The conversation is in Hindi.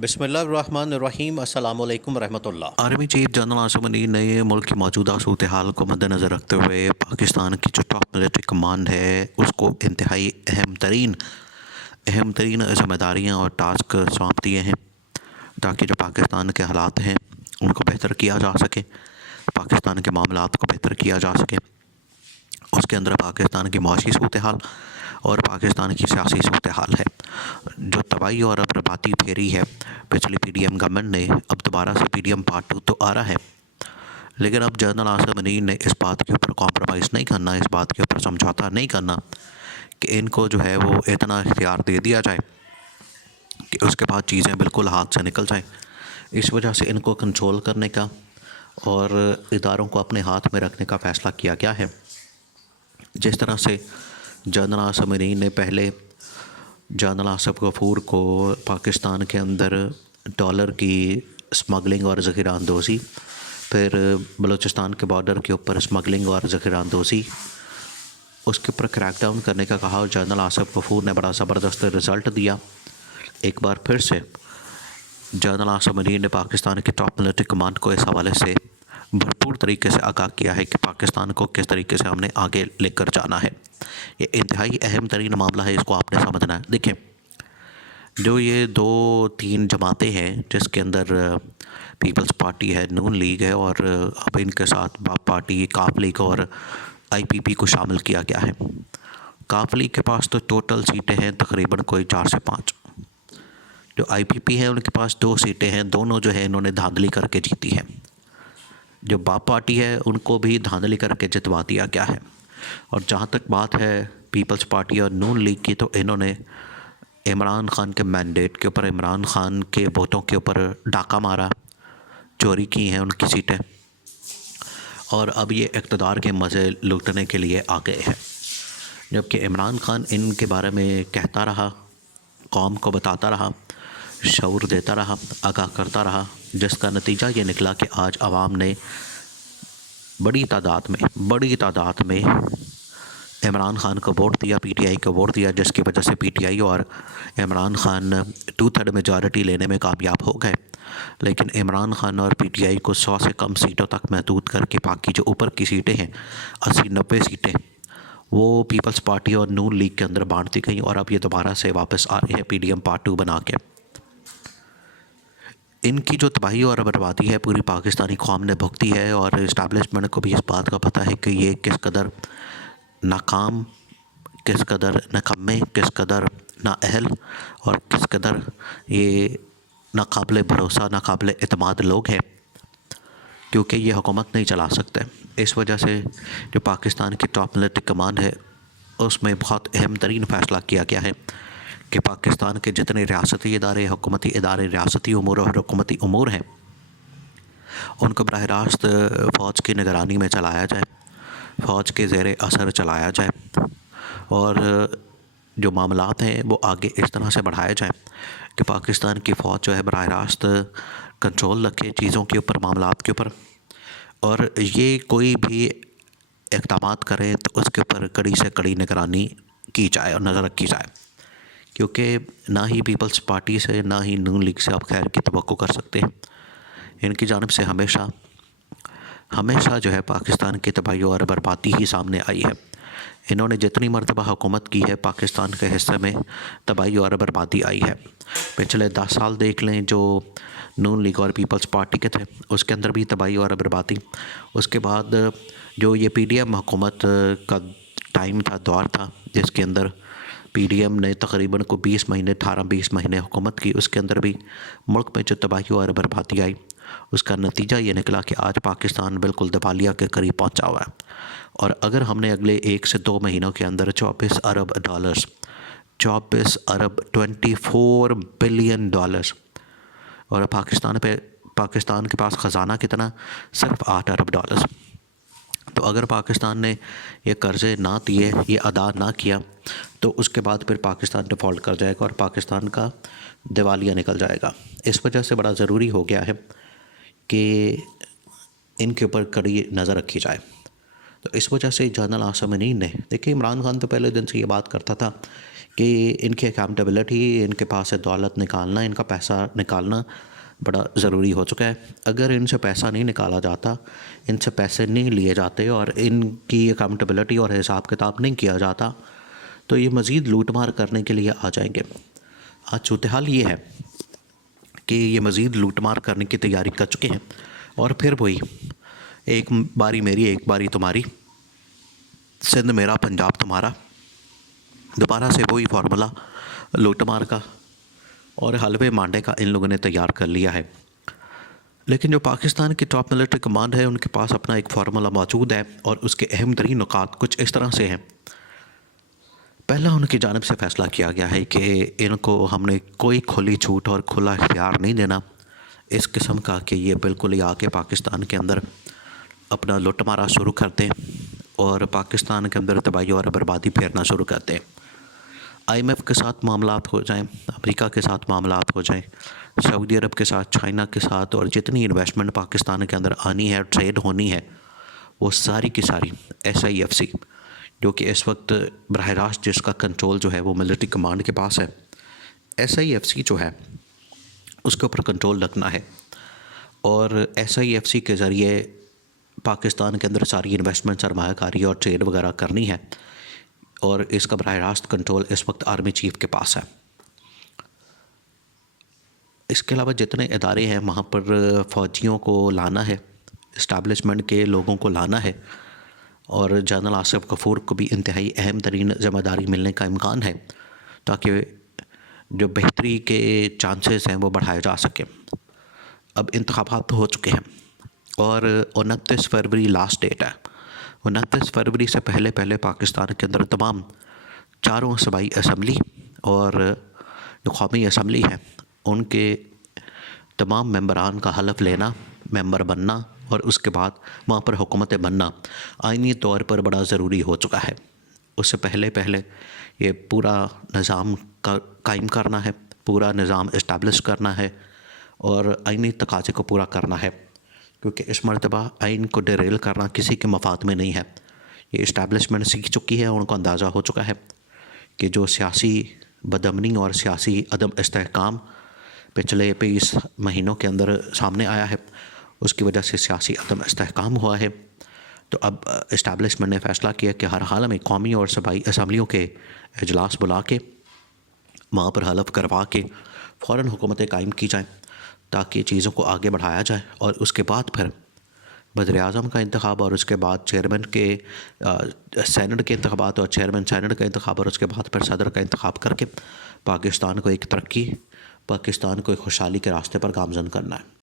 बिस्मिल्लाहिर्रहमानिर्रहीम अस्सलामु अलैकुम रहमतुल्लाह। Army chief general Asim Munir ने मुल्क की मौजूदा सूरत हाल को मद्देनज़र रखते हुए पाकिस्तान की जो टॉप मिलिट्री कमांड है उसको इंतहाई अहम तरीन ज़िम्मेदारियाँ और टास्क सौंप दिए हैं ताकि जो पाकिस्तान के हालात हैं उनको बेहतर किया जा सके, पाकिस्तान के मामलात को बेहतर किया जा सके। उसके अंदर पाकिस्तान की मुआशी सूरत हाल और पाकिस्तान की सियासी सूरत हाल है। जो तबाही और बर्बादी फेरी है पिछली पीडीएम गवर्नमेंट ने, अब दोबारा से पीडीएम पार्ट 2 तो आ रहा है, लेकिन अब जनरल आसिम मुनीर ने इस बात के ऊपर कॉम्प्रोमाइज़ नहीं करना, इस बात के ऊपर समझौता नहीं करना कि इनको जो है वो इतना इख्तियार दे दिया जाए कि उसके बाद चीज़ें बिल्कुल हाथ से निकल जाएं। इस वजह से इनको कंट्रोल करने का और इदारों को अपने हाथ में रखने का फ़ैसला किया गया है। जिस तरह से जनरल आसिम मुनीर ने पहले जनरल आसिफ गफूर को पाकिस्तान के अंदर डॉलर की स्मगलिंग और ज़ख़ीरा अंदोज़ी, फिर बलूचिस्तान के बॉर्डर के ऊपर स्मगलिंग और ज़ख़ीरा अंदोज़ी, उसके ऊपर क्रैकडाउन करने का कहा और जनरल आसिफ गफूर ने बड़ा ज़बरदस्त रिज़ल्ट दिया। एक बार फिर से जनरल आसिम मुनीर ने पाकिस्तान की टॉप मिलिट्री कमांड को इस हवाले से भरपूर तरीके से आगाह किया है कि पाकिस्तान को किस तरीके से हमने आगे लेकर जाना है। ये इंतहाई अहम तरीन मामला है, इसको आपने समझना है। देखिए, जो ये 2-3 जमातें हैं जिसके अंदर पीपल्स पार्टी है, नून लीग है और अब इनके साथ बाप पार्टी, काफ लीग और आईपीपी को शामिल किया गया है। काफ लीग के पास तो टोटल सीटें हैं तकरीबन कोई 4 से 5। जो आईपीपी है उनके पास 2 सीटें हैं, दोनों जो है इन्होंने धांधली करके जीती है। जो बाप पार्टी है उनको भी धांधली करके जितवा दिया गया है। और जहाँ तक बात है पीपल्स पार्टी और नून लीग की, तो इन्होंने इमरान ख़ान के मैंडेट के ऊपर, इमरान ख़ान के वोटों के ऊपर डाका मारा, चोरी की हैं उनकी सीटें, और अब ये इक़्तिदार के मज़े लूटने के लिए आ गए हैं। जबकि इमरान ख़ान इनके बारे में कहता रहा, कौम को बताता रहा, शऊर देता रहा, आगाह करता रहा, जिसका नतीजा ये निकला कि आज आवाम ने बड़ी तादाद में इमरान ख़ान को वोट दिया, पीटीआई को वोट दिया, जिसकी वजह से पीटीआई और इमरान ख़ान 2/3 मेजॉरिटी लेने में कामयाब हो गए। लेकिन इमरान ख़ान और पीटीआई को 100 से कम सीटों तक महदूद करके बाकी जो ऊपर की सीटें हैं 80-90 सीटें वो पीपल्स पार्टी और नून लीग के अंदर बांट दी गई और अब ये दोबारा से वापस आ रहे हैं पीडीएम पार्ट 2 बना के। इनकी जो तबाही और बर्बादी है पूरी पाकिस्तानी कौम ने भुगती है और इस्टेब्लिशमेंट को भी इस बात का पता है कि ये किस कदर नाकाम, किस कदर नकम्मे, किस कदर नाअहल और किस कदर ये नाकाबिले भरोसा, नाकाबिले एतमाद लोग हैं, क्योंकि ये हुकूमत नहीं चला सकते। इस वजह से जो पाकिस्तान की टॉप मिलिट्री कमांड है उसमें बहुत अहम तरीन फ़ैसला किया गया है कि पाकिस्तान के जितने रियासती इदारे, हुकूमती इदारे, रियासती उमूर और हुकूमती उमूर हैं उनको बराह रास्त फ़ौज की निगरानी में चलाया जाए, फ़ौज के ज़ेर असर चलाया जाए और जो मामलात हैं वो आगे इस तरह से बढ़ाया जाए कि पाकिस्तान की फ़ौज जो है बराह रास्त कंट्रोल रखे चीज़ों के ऊपर, मामलात के ऊपर, और ये कोई भी इक़दामात करें तो उसके ऊपर कड़ी से कड़ी निगरानी की जाए और नज़र रखी जाए। क्योंकि ना ही पीपल्स पार्टी से ना ही नून लीग से आप खैर की तवक्को कर सकते हैं। इनकी जानिब से हमेशा जो है पाकिस्तान की तबाही और बर्बादी ही सामने आई है। इन्होंने जितनी मरतबा हुकूमत की है पाकिस्तान के हिस्से में तबाही और बर्बादी आई है। पिछले 10 साल देख लें जो नून लीग और पीपल्स पार्टी के थे उसके अंदर भी तबाही और बर्बादी। उसके बाद जो ये पीडीएम हुकूमत का टाइम था, दौर था, जिसके अंदर पीडीएम ने तकरीबन को 20 महीने, 18-20 महीने हुकूमत की, उसके अंदर भी मुल्क में जो तबाही और बर्बादी आई उसका नतीजा ये निकला कि आज पाकिस्तान बिल्कुल दिवालिया के करीब पहुंचा हुआ है। और अगर हमने अगले 1 से 2 महीनों के अंदर 24 अरब डॉलर्स, 24 अरब 24 बिलियन डॉलर्स, और पाकिस्तान के पास ख़जाना कितना, सिर्फ 8 अरब डॉलर्स। तो अगर पाकिस्तान ने ये कर्ज़े ना दिए, ये अदा ना किया, तो उसके बाद फिर पाकिस्तान डिफ़ॉल्ट कर जाएगा और पाकिस्तान का दिवालिया निकल जाएगा। इस वजह से बड़ा ज़रूरी हो गया है कि इनके ऊपर कड़ी नज़र रखी जाए। तो इस वजह से जनरल आसिम मुनीर ने, देखिए, इमरान ख़ान तो पहले दिन से ये बात करता था कि इनकी अकाउंटेबिलिटी, इनके पास से दौलत निकालना, इनका पैसा निकालना बड़ा ज़रूरी हो चुका है। अगर इनसे पैसा नहीं निकाला जाता, इनसे पैसे नहीं लिए जाते और इनकी अकाउंटेबिलिटी और हिसाब किताब नहीं किया जाता, तो ये मज़ीद लूटमार करने के लिए आ जाएंगे। आज सूरत हाल ये है कि ये मज़ीद लूटमार करने की तैयारी कर चुके हैं और फिर वही एक बारी मेरी एक बारी तुम्हारी, सिंध मेरा पंजाब तुम्हारा, दोबारा से वही फार्मूला लूटमार का और हलवे मांडे का इन लोगों ने तैयार कर लिया है। लेकिन जो पाकिस्तान की टॉप मिलिट्री कमांड है, उनके पास अपना एक फार्मूला मौजूद है और उसके अहम तरीन नुकात कुछ इस तरह से हैं। पहला, उनकी जानिब से फ़ैसला किया गया है कि इनको हमने कोई खुली छूट और खुला इख्तियार नहीं देना इस किस्म का कि ये बिल्कुल ही आके पाकिस्तान के अंदर अपना लुटमारा शुरू कर दें और पाकिस्तान के अंदर तबाही और बर्बादी फेरना शुरू कर दें। IMF के साथ मामलात हो जाएं, अमेरिका के साथ मामलात हो जाएं, सऊदी अरब के साथ, चाइना के साथ, और जितनी इन्वेस्टमेंट पाकिस्तान के अंदर आनी है, ट्रेड होनी है, वो सारी की सारी SIFC, जो कि इस वक्त बराह रास्त जिसका कंट्रोल जो है वो मिलिट्री कमांड के पास है, SIFC जो है उसके ऊपर कंट्रोल रखना है और SIFC के ज़रिए पाकिस्तान के अंदर सारी इन्वेस्टमेंट, सरमायाकारी और ट्रेड वगैरह करनी है और इसका बराह रास्त कंट्रोल इस वक्त आर्मी चीफ के पास है। इसके अलावा जितने इदारे हैं वहाँ पर फ़ौजियों को लाना है, इस्टेब्लिशमेंट के लोगों को लाना है और जनरल आसिफ गफूर को भी इंतहाई अहम तरीन ज़िम्मेदारी मिलने का इम्कान है ताकि जो बेहतरी के चांसेस हैं वो बढ़ाए जा सकें। अब इंतखाबात तो हो चुके हैं और 29 फरवरी लास्ट डेट है। 29 फरवरी से पहले पहले पाकिस्तान के अंदर तमाम चारों सूबाई असम्बली और जो कौमी असम्बली है उनके तमाम मेंबरान का हलफ लेना, मेंबर बनना और उसके बाद वहाँ पर हुकूमतें बनना आइनी तौर पर बड़ा ज़रूरी हो चुका है। उससे पहले पहले ये पूरा निज़ाम का कायम करना है, पूरा निज़ाम इस्टेब्लिश करना है और आइनी तकाज़े को पूरा करना है, क्योंकि इस मरतबा आइन को डिरेल करना किसी के मफाद में नहीं है। ये इस्टेब्लिशमेंट सीख चुकी है, उनको अंदाज़ा हो चुका है कि जो सियासी बदअमनी और सियासी अदम इस्तेहकाम पिछले 20 महीनों के अंदर सामने आया है, उसकी वजह से सियासी अदम इस्तेहकाम हुआ है। तो अब इस्टेब्लिशमेंट ने फ़ैसला किया कि हर हाल में कौमी और सूबाई असम्बलियों के इजलास बुला के वहाँ पर हलफ करवा के फ़ौरन हुकूमतें कायम की जाएँ ताकि चीज़ों को आगे बढ़ाया जाए और उसके बाद फिर वज़ीर-ए-आज़म का इंतखाब और उसके बाद चेयरमैन के सेनेट के इंतखाबात और चेयरमैन सेनेट का इंतखाब और उसके बाद फिर सदर का इंतखाब करके पाकिस्तान को एक तरक्की, पाकिस्तान को एक खुशहाली के रास्ते पर गामज़न करना है।